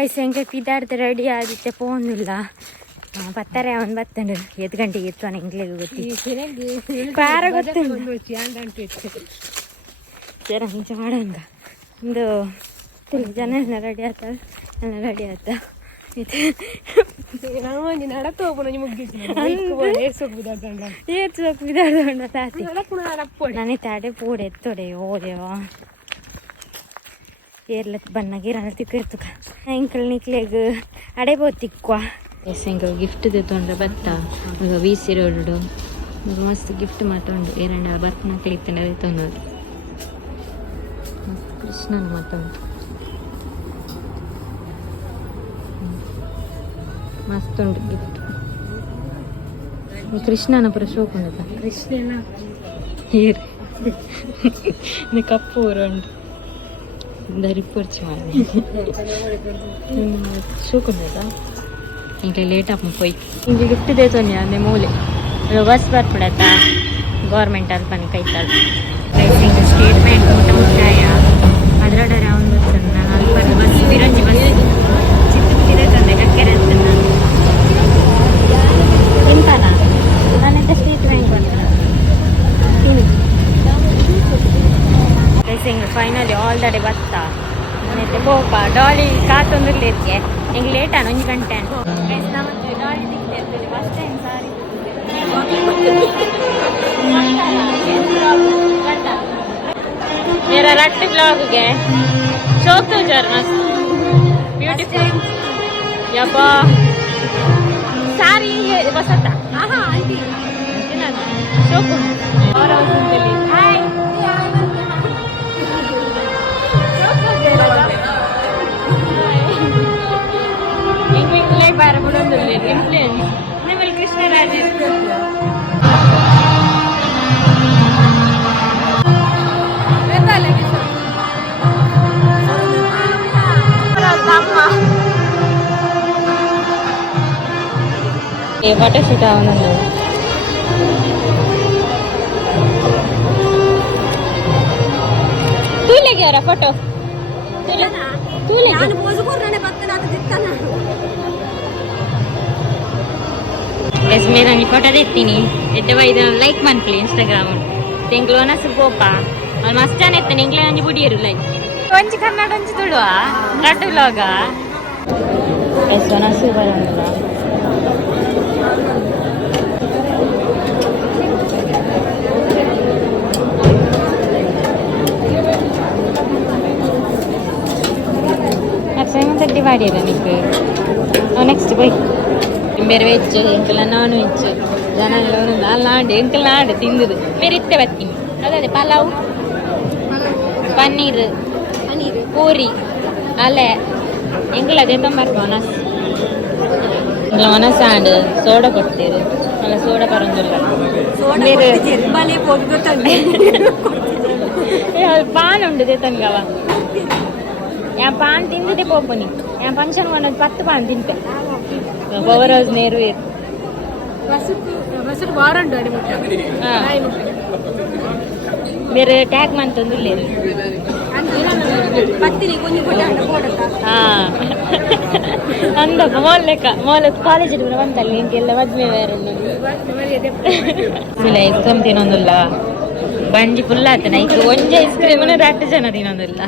ಕೈಸ ಹೆಂಗೆ ಪಿದಾಡ್ದು ರೆಡಿ ಆದಿತ್ತೆ ಫೋನಿಲ್ಲ ಬತ್ತಾರೆ ಅವನು ಬತ್ತಂಡು 7 ಗಂಟೆಗೆ ಇತ್ತು ಅವನು ಎಂಗ್ಲಿಗೆ ಗೊತ್ತಿತ್ತು ಪಾರ ಗೊತ್ತುಂಟು ಜರ ಹಿಂಚೆ ಮಾಡೋಂಗ ಒಂದು ಜನ ಎಲ್ಲ ರೆಡಿ ಆಗ್ತಾವೆ ಎಲ್ಲ ರೆಡಿ ಆಗ್ತಾ ನಾನೇ ತಾಡೆ ಪೂಡೆ ಎತ್ತೊಡೆ ಓದೇವಾ ಏರ್ಲ ಬಣ್ಣ ಗಿರಣ ತಿಕ್ಕಿರ್ತಕ ಎಂಕಲ್ ನಿಕ್ಲೆಗ್ ಅಡೆ ಬೋತಿಕ್ವಾ ಎಸ್ ಎಂಕಲ್ ಗಿಫ್ಟ್ ತೊಂಡ್ರೆ ಬತ್ತ ಈಗ ವೀಸಿ ರೋಡು ಮಸ್ತ್ ಗಿಫ್ಟ್ ಮಾತೊಂಡು ಏರಂಡ ಬತ್ ಮಕ್ಳು ಇತ್ತಂಡ ತೊಂದೋದು ಮಸ್ತ್ ಕೃಷ್ಣನ ಮಾತೊಂಡು ಮಸ್ತ್ ಉಂಟು ಗಿಫ್ಟ್ ಕೃಷ್ಣನ ಪುರ ಶೋಕ್ ಉಂಟದ ಕೃಷ್ಣನ ಹೀರ್ ಕಪ್ಪು ಉಂಟು ಧರಿಪುರ್ಚಿ ಮಾಡಿ ಶೋಕ್ ಉಂಟದ ಇಂಗೆ ಲೇಟ್ ಆಪ್ ಪೋಯ್ ಇಂಗೆ ಗಿಫ್ಟ್ ದೇತೋನಿ ಅಂದೆ ಮೂಲೆ ಬಸ್ ಬರ್ಪಡತ್ತ ಗೌರ್ಮೆಂಟ್ ಅಲ್ಲಿ ಬನ್ನಿ ಕೈತಾಳ ಇಂಗೆ ಸ್ಟೇಟ್ ಬ್ಯಾಂಕ್ ಊಟ ಮುಟ್ಟಾಯ ಅದ್ರಡರೆ ಅವನು ಬರ್ತಾನೆ ನಾನು ಅಲ್ಲಿ ಬಸ್ ಬಿರಂಜಿ ಬಸ್ ಚಿಕ್ಕ ತಂದೆ ಕಕ್ಕೆರೆ ಇರ್ತೇನೆ ನಾನು ತಿಂತಾನ ನಾನಂತ ಸ್ಟೇಟ್ ಬ್ಯಾಂಕ್ ಬರ್ತಾನೆ ಹಿಂಗೆ ಫೈನಲಿ ಆಲ್ ದ ಡೇ ಬತ್ತ ಮತ್ತೆ ಬೋಪ ಡಾಲಿ ಕಾತೊಂದಿರ್ಲಿಕ್ಕೆ ಹಿಂಗೆ ಲೇಟ್ ಆನ 1 ಗಂಟೆ ನಮಗೆ ಡಾಲಿ ತಿಕ್ತಿರ್ತದೆ ಫಸ್ಟ್ ಟೈಮ್ ಸಾರಿ मेरा रट्ट ब्लॉग है शौक तो जर मस्त ब्यूटीफुल यब्बा सारी ये बस आता हां आंटी शौक और सुनली हाय इंग्लिश ले बार बोलंदुल्ले इन्फ्लुएंस नेमल कृष्णराज फोटो शूट आवनुंदु तू लेके आ रहा फोटो तू लेके ನಾನು ಪೋಸ್ ಕೊರ್ರನೆ ಬತ್ತನ ಅದು ದಿತ್ತಾನ ಎಸ್ ಮೇರಾ ನಿ ಫೋಟೋ ದೇತ್ತೀನಿ ಎಟ್ಟವ ಇದು ಲೈಕ್ ಮಾಡ್ಲಿ ಇನ್ಸ್ಟಾಗ್ರಾಮ್ ತೆಂಗ್ಲೋನ ಸುಗೋಪ ಅಲ್ಲಿ ಮಸ್ತಾನೆ ಇತ್ತು ನಿಂಗ್ಲೆ ಅಂಜಿ ಬುಡಿಯರು ಲೈಕ್ ಒಂಚಿ ಕನ್ನಡ ಒಂಚಿ ತುಳುವ ರಡ್ಡು ವ್ಲಾಗ ಎಸ್ ಒನ ಸೂಪರ್ ಅಂತ ತಟ್ಟಿ ಮಾಡಿಲ್ಲ ನಿಮಗೆ ನೆಕ್ಸ್ಟ್ ಬೈ ಬೇರೆ ವೆಜ್ ಎಂಕಲ್ಲ ನಾನ್ ವೆಜ್ ಜನ ಎಲ್ಲ ಒಂದೊಂದು ಅಲ್ಲಾಂಡು ಎಂಕಲ್ ನಾಡು ತಿಂದುದು ಬೇರೆ ಇತ್ತೆ ಬರ್ತೀನಿ ಅದೇ ಪಲಾವ್ ಪನ್ನೀರ್ ಪೂರಿ ಅಲೆ ಎಂಕಲ್ ಅದೇ ತೊಂಬರ್ಪ ಮನಸ್ ಇಲ್ಲ ಮನಸ್ಸಾಂಡು ಸೋಡ ಕೊಡ್ತೀರಿ ಅಲ್ಲ ಸೋಡ ಬರೋದಿಲ್ಲ ಪಾನ್ ಉಂಟು ದೇತಂಗವ ഞാൻ പാൻ തിന്നിട്ട് പോപ്പനി ഞാൻ ഫംഗ്ഷൻ വന്നത് 10 പാൻ തിന്നിട്ട് പവർ ഹൗസ് നേരു ಬೇರೆ ಟ್ಯಾಗ್ ಮಂತೊಂದಿಲ್ಲ ಅಂದಪ್ಪ ಮೋಲ್ ಲೆಕ್ಕ ಮೋಲ್ ಕಾಲೇಜ್ ಬಂತಲ್ಲ ನಿಂಗೆಲ್ಲ ಮದ್ವೆ ಬೇರೆ ಇಲ್ಲ ಎಕ್ಸಾಮ್ ತಿನ್ನೊಂದಿಲ್ಲ ಬಂಜಿ ಫುಲ್ ಆತನ ಈಗ ಒಂಜೆ ಐಸ್ ಕ್ರೀಮ್ 2 ಜನ ತಿನ್ನೊಂದಿಲ್ಲ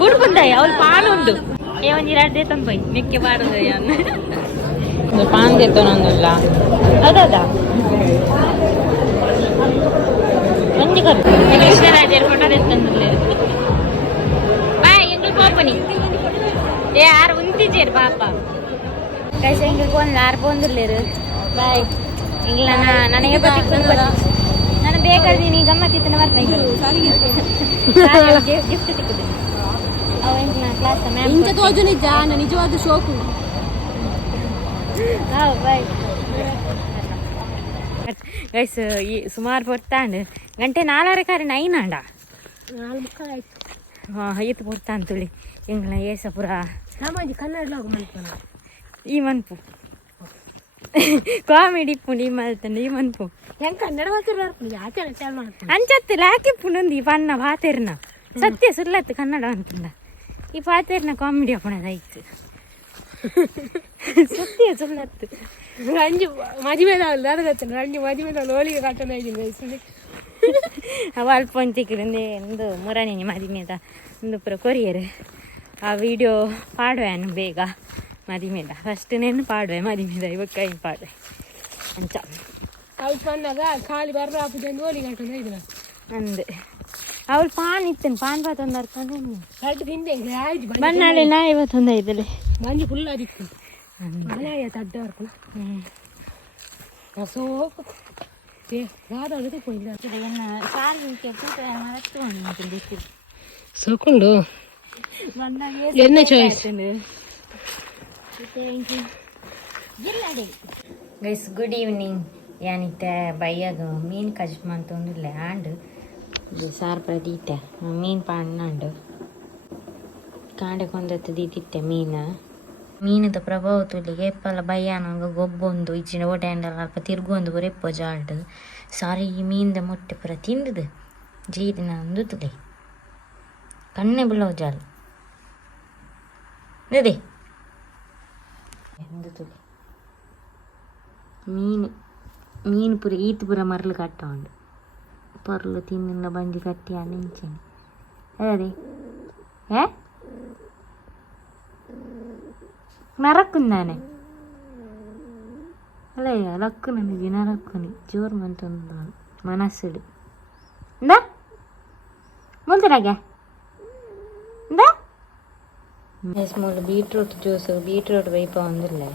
ಕುಡ್ಕೊಂಡಾಯಿ ಅವ್ಳು ಪಾನ್ ಉಂಟು ಏ ಒಂಜಿ 2 ದೇತನ್ ಪೈ ಮೆಕ್ಕೆ ಬಾರದು ಅನ್ನ ಪಾನ್ ದೇತನೊಂದಿಲ್ಲ ಅದದ ಒಂಜಿ ಕರು ಕೃಷ್ಣರಾಜರು ಫೋಟೋ ತೆತ್ತಂದಿಲ್ಲ ಬಾಯ್ ಎಂಗ್ಳು ಪೋಪನಿ ಏ ಆರು ಉಂತಿಜೇರು ಪಾಪ ಕೈಸ ಎಂಗ್ಳಿಗೆ ಒಂದು ಆರು ಬಂದಿರ್ಲೇರು ಬಾಯ್ ಎಂಗ್ಲ ನನಗೆ ಬತ್ತಿಕೊಂಡು ನಾನು ಬೇಕಾದ್ರೆ ಗಮ್ಮತ್ತಿತ್ತನ ಬರ್ತೇನೆ ಗಿಫ್ಟ್ ಸಿಕ್ಕಿದೆ ನಿಜವಾದ ಶೋಕು ಗೈಸ್ ಈ ಸುಮಾರು ಬರ್ತಾಂಡು ಗಂಟೆ 4 ಕಾರಣ ಐನಾಂಡ 4 ಹಾಂ ಐತು ಬರ್ತಾ ಅಂತೇಳಿ ಎಂಗ್ಲ ಏಸಪುರ ಕನ್ನಡ ಈ ಮನ್ಪು ಕಾಮಿಡಿ ಪುಂಡಿ ಮಲ್ತಂಡು ಈ ಮನ್ಪು ಹೆಂಗೆ ಕನ್ನಡ ಅಂಚತ್ತಿಲ್ಲ ಯಾಕೆ ಪುಂಡಿ ಪಣ್ಣ ಬಾತೇರ್ನ ಸತ್ಯ ಸುರ್ಲತ್ತು ಕನ್ನಡ ಅನ್ಕೊಂಡ ಈ ಪಾತ್ರೆನ ಕಾಮಿಡಿ ಹಾಕೋಣದಾಯ್ತು ಸತ್ಯ ಸುಮ್ಮತ್ತು ಅಂಜು ಮದುವೆ ನನಗತ್ತಲ್ಲ ಅಂಜು ಮದುವೆ ಹೋಳಿಗೆ ಕಾಟನ ಅವ ಅಲ್ಪ ಒಂತಿಕ್ಕಿಂದೆ ಒಂದು ಮುರಾಣಿನಿ ಮದಿಮೇದ ಒಂದು ಪುರ ಕೊರಿಯರ್ ಆ ವಿಡಿಯೋ ಪಾಡುವೆನು ಬೇಗ ಮದಿಮೇದ ಫಸ್ಟ್ ನೇನು ಪಾಡುವೆ ಮದಿಮೇದ ಇವಾಗ ಕೈ ಪಾಡುವೆ ಅಂತ ಅವ್ರು ಬಂದಾಗ ಖಾಲಿ ಬರ್ರ ಪೂಜೆ ಹೋಳಿಗೆ ಕಾಟನ ಇದ್ರ ಅಂದು ಅವಳು ಪಾನ್ ಇತ್ತೇನೆ ಪಾನ್ ಪಾತ್ ಒಂದು ಅರ್ಕೊಂಡೆ ಕಟ್ಟು ತಿಂದೆ ಬನ್ನಾಳೆ ನಾ ಇವತ್ತೊಂದು ಐದಲೆ ಮಂಜು ಫುಲ್ ಅದಿತ್ತು ಮಳೆ ತಡ್ಡ ಬರ್ಕೊಂಡು ಸೋಪ್ ಸೋಕೊಂಡು ಎಣ್ಣೆ ಚಾಯ್ಸ್ ಗೈಸ್ ಗುಡ್ ಈವ್ನಿಂಗ್ ಏನಿತ್ತೆ ಬೈಯಾಗ ಮೀನು ಕಷ್ಟ ಅಂತಂದಿಲ್ಲ ಆಂಡ್ ಇದು ಸಾರು ಪ್ರದೀತೆ ಮೀನು ಪಾಂಡು ಕಾಂಡಕ್ಕೊಂದತ್ತು ದೀತಿತ್ತೆ ಮೀನದ ಪ್ರಭಾವ ತುಳಿಗೆ ಎಪ್ಪಲ್ಲ ಬಯ್ಯಾನಂಗ ಗೊಬ್ಬೊಂದು ಇಚ್ಚಿನ ಓಟೆ ಅಂಡಲ್ಲ ಅಲ್ಪ ತಿರ್ಗೊಂದು ಬರೆಪ್ಪ ಜಾಲ್ಡ್ ಸಾರಿ ಈ ಮೀನ್ದ ಮೊಟ್ಟೆ ಪುರ ತಿಂದದು ಜೀದಿನ ಒಂದು ತುಳಿ ಕಣ್ಣೆ ಬಿಳೋ ಜಾಲ್ ಅದೇ ಒಂದು ತುಳಿ ಮೀನು ಪುರ ಈತ ಪುರ ಮರಳು ಕಟ್ಟ ಉಂಡು ಪರ್ಲು ತಿನ್ನ ಬಂದಿ ಕಟ್ಟಿ ಅಣ್ಣಿಂಚೇನೆ ಅದೇ ನರಕ್ಕುಂದಾನೆ ಅಲ್ಲಯ್ಯ ರಕ್ಕು ನನಗೆ ನರಕ್ಕುನಿ ಜೋರು ಮಂತೊಂದು ಮನಸ್ಸಿಡು ಇಂದ ಮುಂದಿನಾಗೆ ಇಂದ ಮೂಲ ಬೀಟ್ರೂಟ್ ಜ್ಯೂಸು ಬೀಟ್ರೂಟ್ ವೈಪ ಒಂದಿಲ್ಲ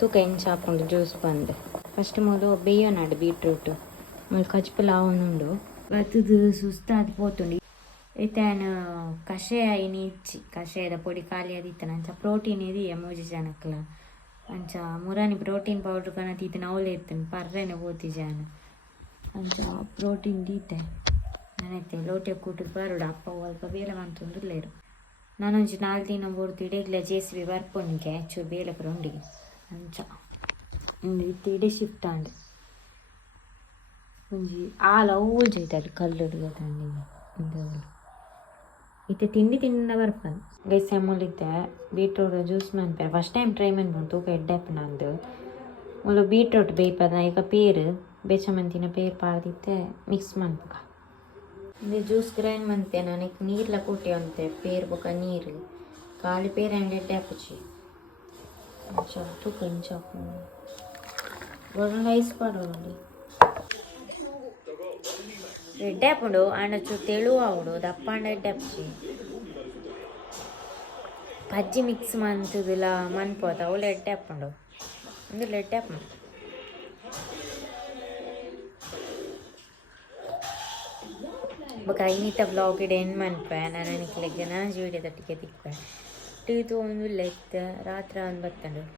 ತೂಕ ಹೆಂಚು ಹಾಕೊಂಡು ಜ್ಯೂಸ್ ಬಂದು ಫಸ್ಟ್ ಮೂಲು ಬೇಯೋನಾಡು ಬೀಟ್ರೂಟ್ ಮೂಲು ಕಚ್ಪಲ ಅವನುಂಡು ಬತ್ತದು ಸುಸ್ತಾದ ಪೋತುಂಡು ಇತ್ತಾನು ಕಷಾಯ ಇಚ್ಚಿ ಕಷಾಯದ ಪೊಡಿ ಖಾಲಿ ಆದಿತ್ತನ ಅಂಚ ಪ್ರೋಟೀನ್ ಇದು ಎಮೋಜಿ ಜನಕ್ಲ ಅಂಚ ಮುರಾನಿ ಪ್ರೋಟೀನ್ ಪೌಡ್ರ್ ಕನ ತೀತನ ಅವಲೇ ಇರ್ತೇನೆ ಪರ್ರೆನೆ ಹೋತಿ ಜಾನ ಅಂಚ ಪ್ರೋಟೀನ್ ದೀತೆ ನಾನೈತೆ ಲೋಟೆ ಕೂಟು ಬರುಡು ಅಪ್ಪ ಅಲ್ಪ ಬೇಲೆ ಮಂತೊಂದುಲ್ಲೇರು ನಾನೊಂಜಿ 4 ದಿನ ಬೋಡ್ತು ಇಡೀಗ್ಲ JCB ಬರ್ಪೊನಿಗೆ ಹೆಚ್ಚು ಬೇಲೆ ಪುರಂಡಿಗೆ ಅಂಚ ಇತ್ತು ಇಡೀ ಶಿಫ್ಟ್ ಆಂಡ್ ಒಂಜಿ ಆಲ ಊಲ್ ಜೈತಾರೆ ಕಲ್ಲುಡ್ಗೆ ತಂಡಿ ಇತ್ತೆ ತಿಂಡಿ ತಿಂದ ಬರ್ಪನ್ ಗೈಸ್ ಅಮ್ಮಲಿದ್ದೆ ಬೀಟ್ರೂಟ್ ಜ್ಯೂಸ್ ಮನ್ಪೆ ಫಸ್ಟ್ ಟೈಮ್ ಟ್ರೈ ಮನ್ಪನ್ ತೂಕ ಎಡ್ಡೆಪ್ಪ ನಂದು ಮುಲ್ಲ ಬೀಟ್ರೂಟ್ ಬೇಯ್ಪದ ಈಗ ಪೇರು ಬೇಚಮಂತಿನ ಪೇರು ಪಾಡ್ದಿತ್ತೆ ಮಿಕ್ಸ್ ಮನ್ಪಕ ಇದು ಜ್ಯೂಸ್ ಗ್ರೈಂಡ್ ಮನ್ಪೆ ನನಗೆ ನೀರ್ಲ ಕೂಟಿ ಅಂತೆ ಪೇರು ಬೊಕ ನೀರು ಖಾಲಿ ಪೇರು ಅಂಡ್ ಎಡ್ಡೆಪ್ಪಚಿ ತೂಕ ಇಂಚಾಕು ಒಂದು ಐಸ್ ಪಾಡೋಲ್ಲಿ ಎಡ್ಡೆಪ್ಪುಂಡು ಅಂಡಚ್ಚು ತೆಳುವ ಅವಡು ದಪ್ಪಂಡ ಎಡ್ಡೆಪ್ಪಿ ಪಜ್ಜಿ ಮಿಕ್ಸ್ ಮಂತದಿಲ್ಲ ಮನ್ಪೋತ ಅವಳು ಎಡ್ಡೆಪ್ಪುಂಡು ಒಂದು ಎಡ್ಡೆಪ್ಪ ಬೊಕ ಇನ್ನಿತ ಬ್ಲಾಗ್ ಇಡೆ ಏನು ಮನ್ಪೆ ನಾನು ನಿಕ್ಲೆಗ್ಗೆ ನಾನು ವೀಡಿಯೋ ತಟ್ಟಿಗೆ ತಿಕ್ವೆ ಟೀತು ಒಂದು ಲೆತ್ತ ರಾತ್ರಿ ಒಂದು ಬತ್ತಂಡು